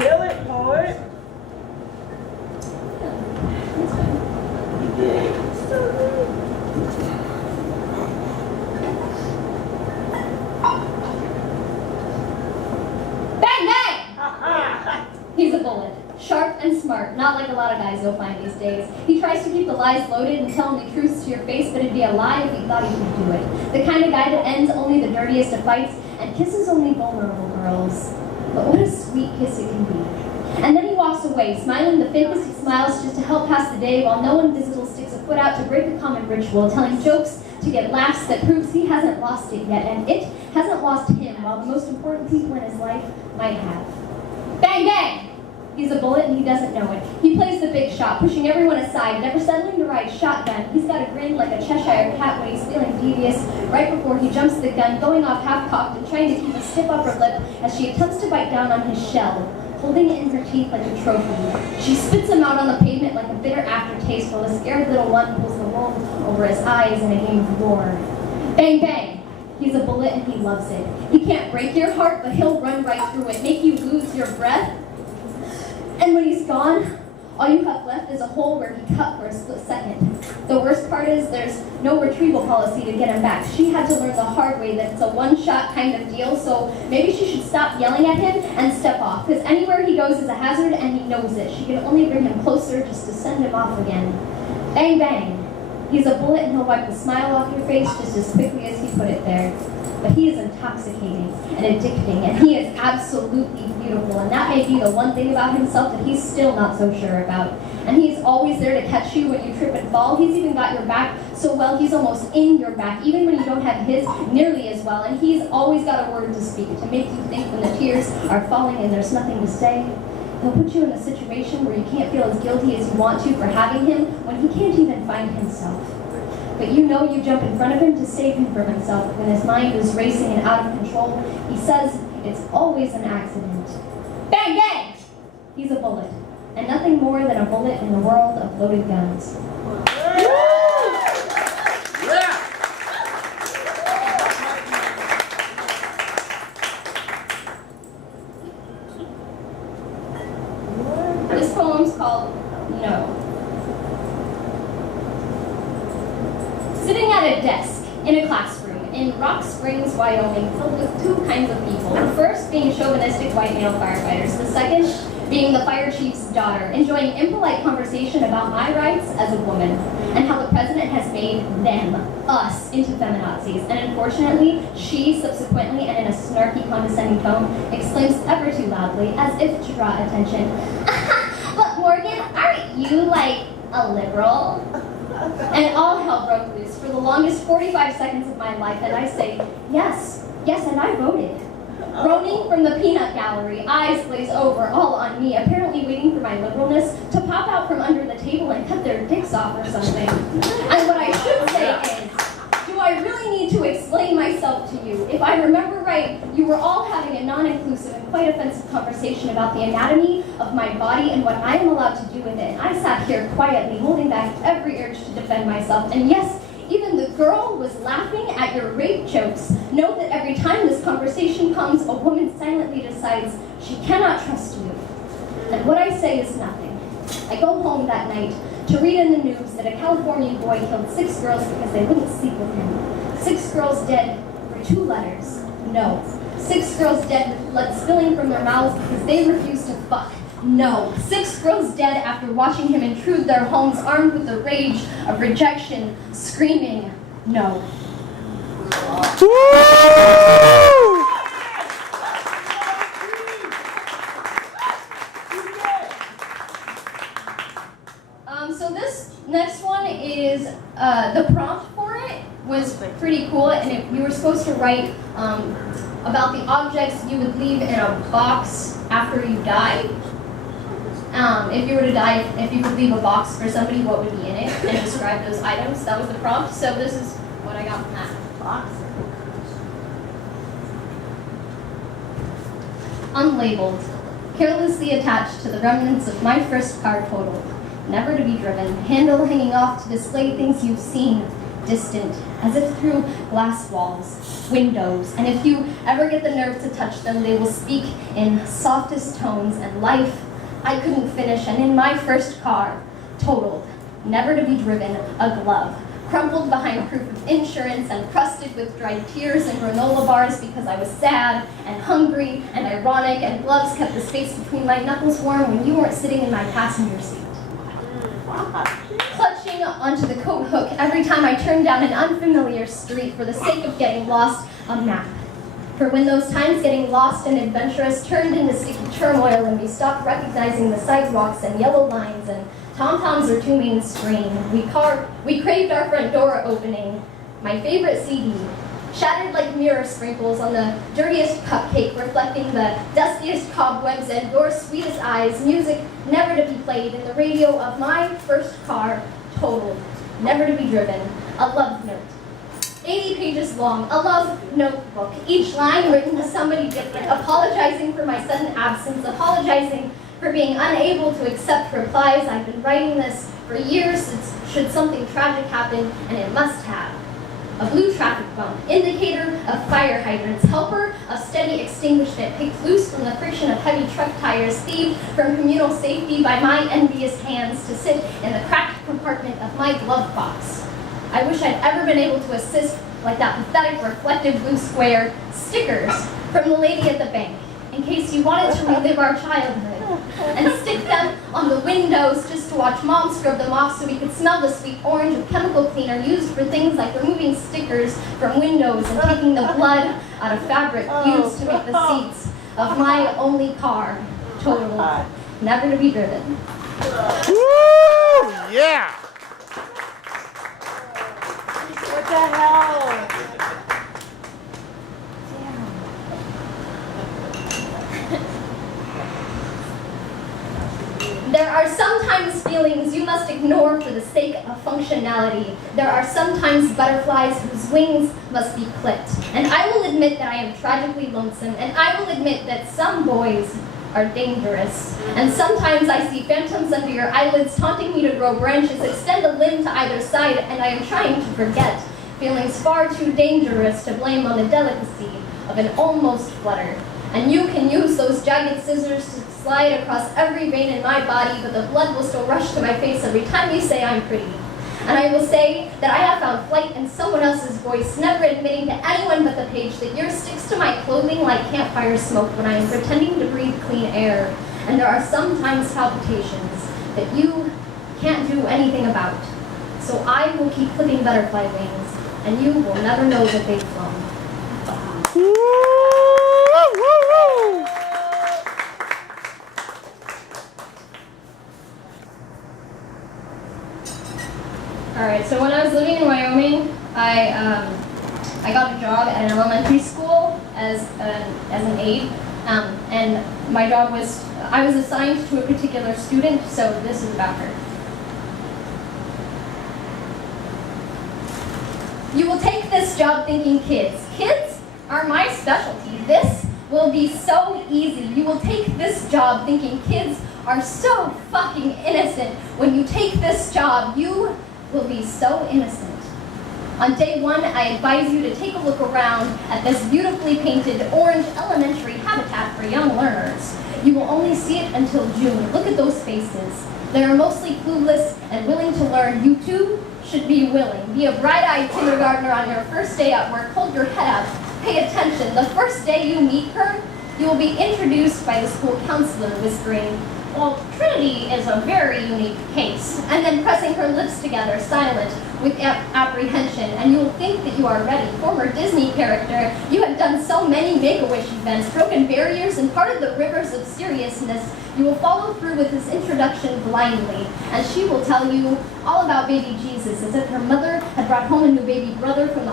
Kill it, poet. Bang, bang! He's a bullet. Sharp and smart, not like a lot of guys you'll find these days. He tries to keep the lies loaded and tell only truths to your face, but it'd be a lie if he thought he could do it. The kind of guy that ends only the dirtiest of fights and kisses only vulnerable girls. But what a sweet kiss it can be. And then he walks away, smiling the fakest of smiles just to help pass the day while no one visible sticks a foot out to break a common ritual, telling jokes to get laughs that proves he hasn't lost it yet, and it hasn't lost him, while the most important people in his life might have. Bang, bang! He's a bullet and he doesn't know it. He plays the big shot, pushing everyone aside, never settling to ride shotgun. He's got a grin like a Cheshire cat when he's feeling devious, right before he jumps the gun, going off half-cocked and trying to keep a stiff upper lip as she attempts to bite down on his shell, holding it in her teeth like a trophy. She spits him out on the pavement like a bitter aftertaste while the scared little one pulls the wool over his eyes in a game of war. Bang, bang! He's a bullet and he loves it. He can't break your heart, but he'll run right through it, make you lose your breath. And when he's gone, all you have left is a hole where he cut for a split second. The worst part is there's no retrieval policy to get him back. She had to learn the hard way that it's a one-shot kind of deal, so maybe she should stop yelling at him and step off, because anywhere he goes is a hazard and he knows it. She can only bring him closer just to send him off again. Bang, bang. He's a bullet and he'll wipe the smile off your face just as quickly as he put it there. But he is intoxicating and addicting, and he is absolutely beautiful, and that may be the one thing about himself that he's still not so sure about. And he's always there to catch you when you trip and fall. He's even got your back so well he's almost in your back, even when you don't have his nearly as well. And he's always got a word to speak to make you think when the tears are falling and there's nothing to say. He'll put you in a situation where you can't feel as guilty as you want to for having him when he can't even find himself. But you know you jump in front of him to save him from himself when his mind is racing and out of control. He says it's always an accident. Bang, bang! He's a bullet, and nothing more than a bullet in the world of loaded guns. This poem's called No. Sitting at a desk in a classroom in Rock Springs, Wyoming, filled with two kinds of people. The first being chauvinistic white male firefighters. The second being the fire chief's daughter, enjoying impolite conversation about my rights as a woman and how the president has made them, us, into feminazis. And unfortunately, she subsequently, and in a snarky, condescending tone, exclaims ever too loudly, as if to draw attention, "But Morgan, aren't you, like, a liberal?" And all hell broke loose for the longest 45 seconds of my life, and I say, yes, and I voted. Groaning from the peanut gallery, eyes glaze over, all on me, apparently waiting for my liberalness to pop out from under the table and cut their dicks off or something. And what I should say is, do I really need to explain myself to you? If I remember right, you were all having a non-inclusive and quite offensive conversation about the anatomy of my body and what I am allowed to do with it. And I sat here quietly, holding back every urge to defend myself. And yes, even the girl was laughing at your rape jokes. Note that every time this conversation comes, a woman silently decides she cannot trust you. And what I say is nothing. I go home that night to read in the news that a Californian boy killed 6 girls because they wouldn't sleep with him. 6 girls dead for 2 letters. No. 6 girls dead with blood spilling from their mouths because they refused to fuck. No. 6 girls dead after watching him intrude their homes armed with the rage of rejection, screaming, no. So this next one is, the prompt for it was pretty cool, and you were supposed to write about the objects you would leave in a box after you die. If you were to die, if you could leave a box for somebody, what would be in it, and describe those items. That was the prompt, so this is what I got from that box. Unlabeled, carelessly attached to the remnants of my first car total, never to be driven, handle hanging off to display things you've seen, distant, as if through glass walls, windows, and if you ever get the nerve to touch them, they will speak in softest tones, and life I couldn't finish, and in my first car, totaled, never to be driven, a glove, crumpled behind proof of insurance and crusted with dried tears and granola bars because I was sad and hungry and ironic, and gloves kept the space between my knuckles warm when you weren't sitting in my passenger seat. Clutching onto the coat hook every time I turned down an unfamiliar street for the sake of getting lost, a map. For when those times getting lost and adventurous turned into sticky turmoil and we stopped recognizing the sidewalks and yellow lines and tom-toms were too mainstream, we craved our front door opening. My favorite CD, shattered like mirror sprinkles on the dirtiest cupcake, reflecting the dustiest cobwebs and your sweetest eyes, music never to be played in the radio of my first car, totaled, never to be driven, a love note. 80 pages long, a love notebook, each line written to somebody different, apologizing for my sudden absence, apologizing for being unable to accept replies. I've been writing this for years should something tragic happen, and it must have. A blue traffic bump, indicator of fire hydrants, helper of steady extinguishment, picked loose from the friction of heavy truck tires, thieved from communal safety by my envious hands to sit in the cracked compartment of my glove box. I wish I'd ever been able to assist like that pathetic reflective blue square, stickers from the lady at the bank, in case you wanted to relive our childhood, and stick them on the windows just to watch Mom scrub them off so we could smell the sweet orange of chemical cleaner used for things like removing stickers from windows and taking the blood out of fabric used to make the seats of my only car, totaled, never to be driven. Woo! Yeah! What the hell? There are sometimes feelings you must ignore for the sake of functionality. There are sometimes butterflies whose wings must be clipped. And I will admit that I am tragically lonesome, and I will admit that some boys are dangerous. And sometimes I see phantoms under your eyelids taunting me to grow branches, extend a limb to either side, and I am trying to forget feelings far too dangerous to blame on the delicacy of an almost flutter. And you can use those jagged scissors to slide across every vein in my body, but the blood will still rush to my face every time you say I'm pretty. And I will say that I have found flight in someone else's voice, never admitting to anyone but the page that yours sticks to my clothing like campfire smoke when I am pretending to breathe clean air. And there are sometimes palpitations that you can't do anything about. So I will keep clipping butterfly wings, and you will never know that they've flown. All right, so when I was living in Wyoming, I got a job at an elementary school as an aide, and my job was, I was assigned to a particular student, so this is about her. You will take this job thinking kids. Kids are my specialty. This will be so easy. You will take this job thinking kids are so fucking innocent. When you take this job, you will be so innocent. On day one, I advise you to take a look around at this beautifully painted orange elementary habitat for young learners. You will only see it until June. Look at those faces. They are mostly clueless and willing to learn. You too should be willing. Be a bright-eyed kindergartner on your first day at work. Hold your head up. Pay attention. The first day you meet her, you will be introduced by the school counselor whispering, "Well, Trinity is a very unique case," and then pressing her lips together, silent with apprehension, and you will think that you are ready. Former Disney character, you have done so many Make-A-Wish events, broken barriers, and parted the rivers of seriousness. You will follow through with this introduction blindly, and she will tell you all about baby Jesus, as if her mother had brought home a new baby brother from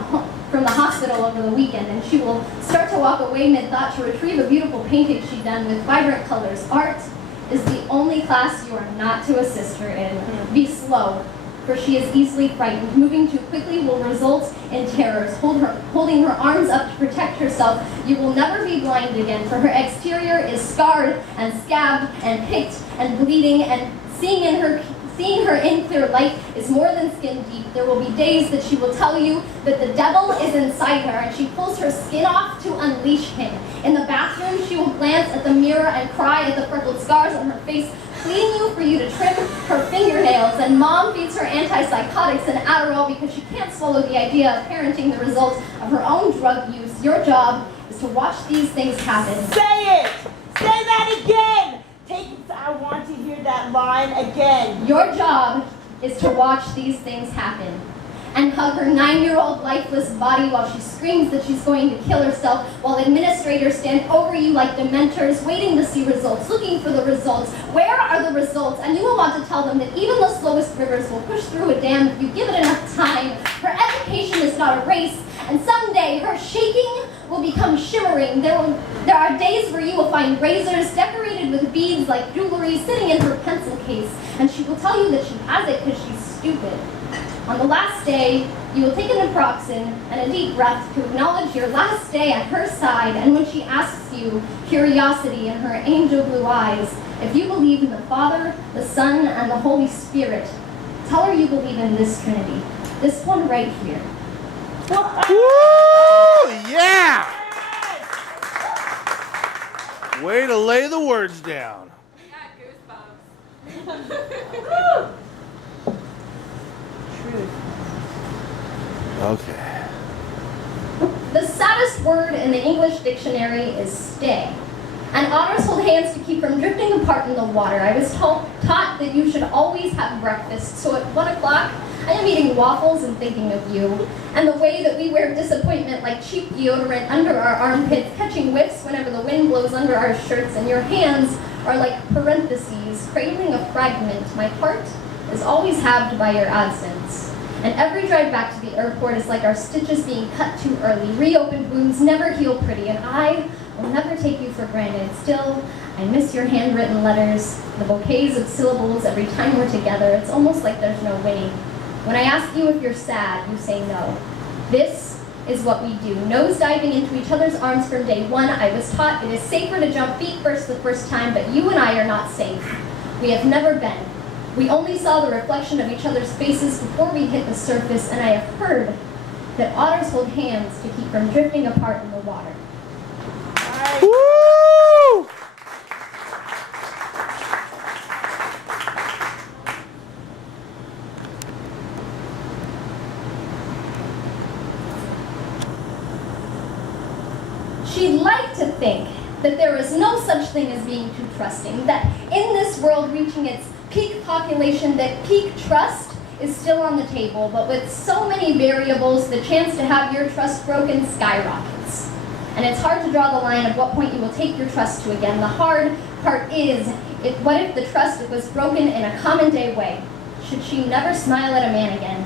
the hospital over the weekend, and she will start to walk away mid-thought to retrieve a beautiful painting she'd done with vibrant colors. Art is the only class you are not to assist her in. Be slow, for she is easily frightened. Moving too quickly will result in terrors. Holding her arms up to protect herself, you will never be blind again, for her exterior is scarred and scabbed and picked and bleeding, and seeing Seeing her in clear light is more than skin deep. There will be days that she will tell you that the devil is inside her and she pulls her skin off to unleash him. In the bathroom, she will glance at the mirror and cry at the freckled scars on her face, pleading you for you to trim her fingernails. And mom feeds her antipsychotics and Adderall because she can't swallow the idea of parenting the result of her own drug use. Your job is to watch these things happen. Say it! Say that again! I want to hear that line again. Your job is to watch these things happen and hug her 9-year-old lifeless body while she screams that she's going to kill herself, while administrators stand over you like dementors, waiting to see results, looking for the results. Where are the results? And you will want to tell them that even the slowest rivers will push through a dam if you give it enough time. Her education is not a race, and someday her shaking will become shimmering. There are days where you will find razors decorated with beads like jewelry sitting in her pencil case, and she will tell you that she has it because she's stupid. On the last day, you will take an naproxen and a deep breath to acknowledge your last day at her side, and when she asks you, curiosity in her angel blue eyes, if you believe in the Father, the Son, and the Holy Spirit, tell her you believe in this Trinity, this one right here. Woo! Yeah! Way to lay the words down. I got goosebumps. Okay. The saddest word in the English dictionary is stay. And otters hold hands to keep from drifting apart in the water. I was taught that you should always have breakfast, so at 1 o'clock, I am eating waffles and thinking of you, and the way that we wear disappointment like cheap deodorant under our armpits, catching whiffs whenever the wind blows under our shirts, and your hands are like parentheses, cradling a fragment. My heart is always halved by your absence. And every drive back to the airport is like our stitches being cut too early. Reopened wounds never heal pretty, and I will never take you for granted. Still, I miss your handwritten letters, the bouquets of syllables every time we're together. It's almost like there's no winning. When I ask you if you're sad, you say no. This is what we do. Nose diving into each other's arms from day one. I was taught it is safer to jump feet first the first time, but you and I are not safe. We have never been. We only saw the reflection of each other's faces before we hit the surface, and I have heard that otters hold hands to keep from drifting apart in the water. Woo! She'd like to think that there is no such thing as being too trusting, that in this world reaching its peak population, that peak trust is still on the table, but with so many variables, the chance to have your trust broken skyrockets. And it's hard to draw the line of what point you will take your trust to again. The hard part is, what if the trust was broken in a common day way? Should she never smile at a man again?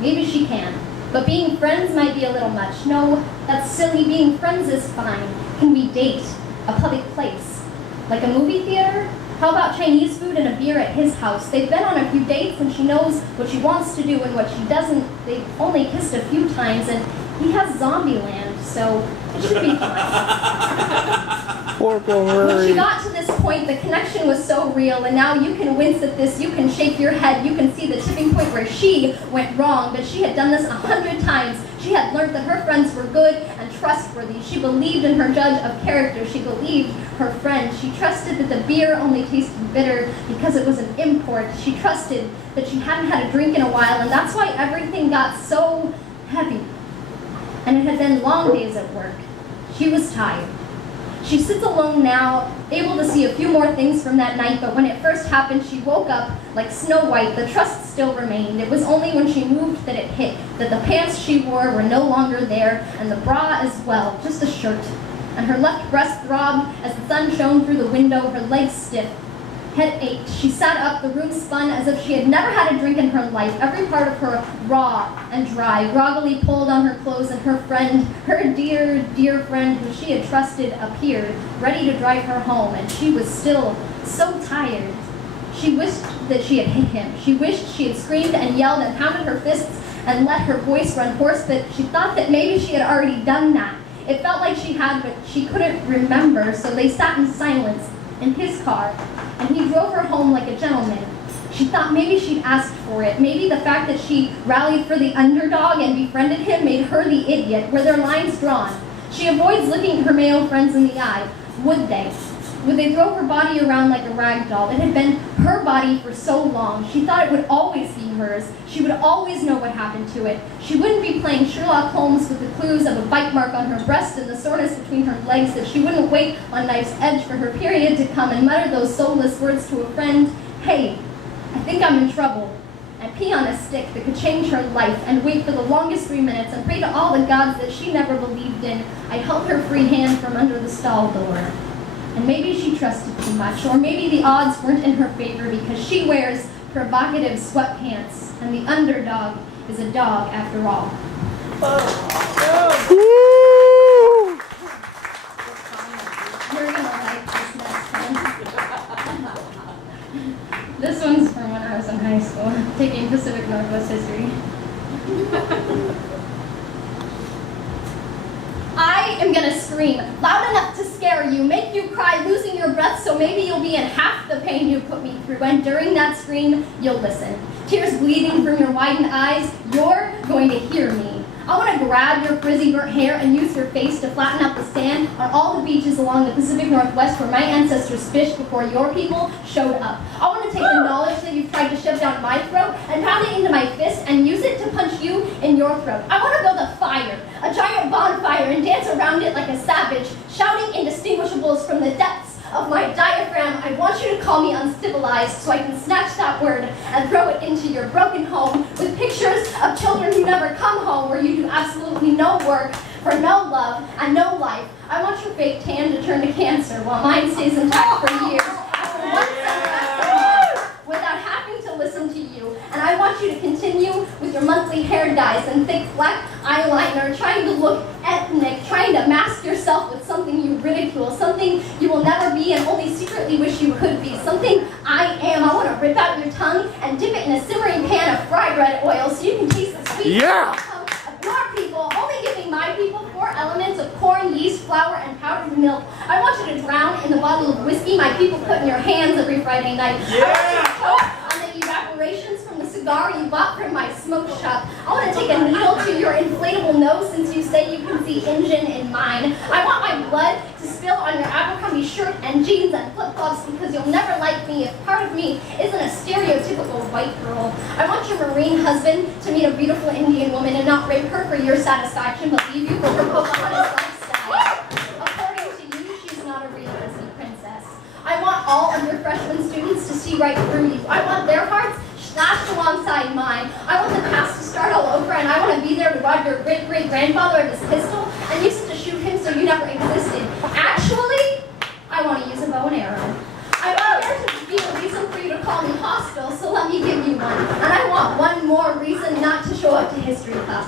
Maybe she can. But being friends might be a little much. No, that's silly. Being friends is fine. Can we date? A public place? Like a movie theater? How about Chinese food and a beer at his house? They've been on a few dates and she knows what she wants to do and what she doesn't. They've only kissed a few times and he has Zombieland, so it should be fine. Poor When she got to this point, the connection was so real, and now you can wince at this, you can shake your head, you can see the tipping point where she went wrong, but she had done this 100 times. She had learned that her friends were good and trustworthy. She believed in her judge of character. She believed her friend. She trusted that the beer only tasted bitter because it was an import. She trusted that she hadn't had a drink in a while, and that's why everything got so heavy. And it had been long days at work. She was tired. She sits alone now, able to see a few more things from that night, but when it first happened, she woke up like Snow White. The trust still remained. It was only when she moved that it hit, that the pants she wore were no longer there, and the bra as well, just a shirt. And her left breast throbbed as the sun shone through the window, her legs stiff. Head ached. She sat up, the room spun as if she had never had a drink in her life. Every part of her raw and dry, groggily pulled on her clothes, and her friend, her dear, dear friend who she had trusted, appeared, ready to drive her home, and she was still so tired. She wished that she had hit him. She wished she had screamed and yelled and pounded her fists and let her voice run hoarse, but she thought that maybe she had already done that. It felt like she had, but she couldn't remember, so they sat in silence in his car, and he drove her home like a gentleman. She thought maybe she'd asked for it. Maybe the fact that she rallied for the underdog and befriended him made her the idiot. Were their lines drawn? She avoids looking her male friends in the eye. Would they? Would they throw her body around like a rag doll? It had been her body for so long. She thought it would always be hers. She would always know what happened to it. She wouldn't be playing Sherlock Holmes with the clues of a bite mark on her breast and the soreness between her legs, that she wouldn't wait on Nite's edge for her period to come and mutter those soulless words to a friend. Hey, I think I'm in trouble. And pee on a stick that could change her life, and wait for the longest 3 minutes and pray to all the gods that she never believed in. I'd held her free hand from under the stall door. And maybe she trusted too much, or maybe the odds weren't in her favor because she wears provocative sweatpants, and the underdog is a dog after all. You're gonna like this next one. This one's from when I was in high school, taking Pacific Northwest history. I am gonna scream loud enough to scare you, make you cry, losing your breath, so maybe you'll be in half the pain you put me through. And during that scream, you'll listen. Tears bleeding from your widened eyes, you're going to hear me. I want to grab your frizzy burnt hair and use your face to flatten out the sand on all the beaches along the Pacific Northwest where my ancestors fished before your people showed up. I want to take the knowledge that you've tried to shove down my throat and pound it into my fist and use it to punch you in your throat. I want to build a fire, a giant bonfire, and dance around it like a savage, shouting indistinguishables from the depths of my diaphragm. I want you to call me uncivilized so I can snatch that word and throw it into your broken home with pictures of children who never come home, where you do absolutely no work for no love and no life. I want your fake tan to turn to cancer while mine stays intact for years. Without having to listen to you. And I want you to continue with your monthly hair dyes and thick black eyeliner, trying to look ethnic, trying to mask yourself with something you ridicule, something you will never be and only secretly wish you could be, something I am. I want to rip out your tongue and dip it in a simmering pan of fried red oil so you can taste the sweet outcome of your people, only giving my people 4 elements of corn, yeast, flour, and powdered milk. I want you to drown in the bottle of whiskey my people put in your hands every Friday night. I want you to choke on the evaporations from the cigar you bought from my smoke shop. I want to take a needle to your inflatable nose since you say you can see engine in mine. I want my blood to spill on your Abercrombie shirt and jeans and flip-flops because you'll never like me if part of me isn't a stereotypical white girl. I want your Marine husband to meet a beautiful Indian woman and not rape her for your satisfaction, but leave you for her Pocahontas lifestyle. According to you, she's not a real Disney princess. I want all of your freshman students to see right through you. I want their hearts slashed alongside mine. I want the past to start all over, and I want to be there to rob your great-great-grandfather of his pistol and use it to shoot him so you never existed. Actually, I want to use a bow and arrow. I want there to be a reason for you to call me hostile, so let me give you one. And I want one more reason not to show up to history class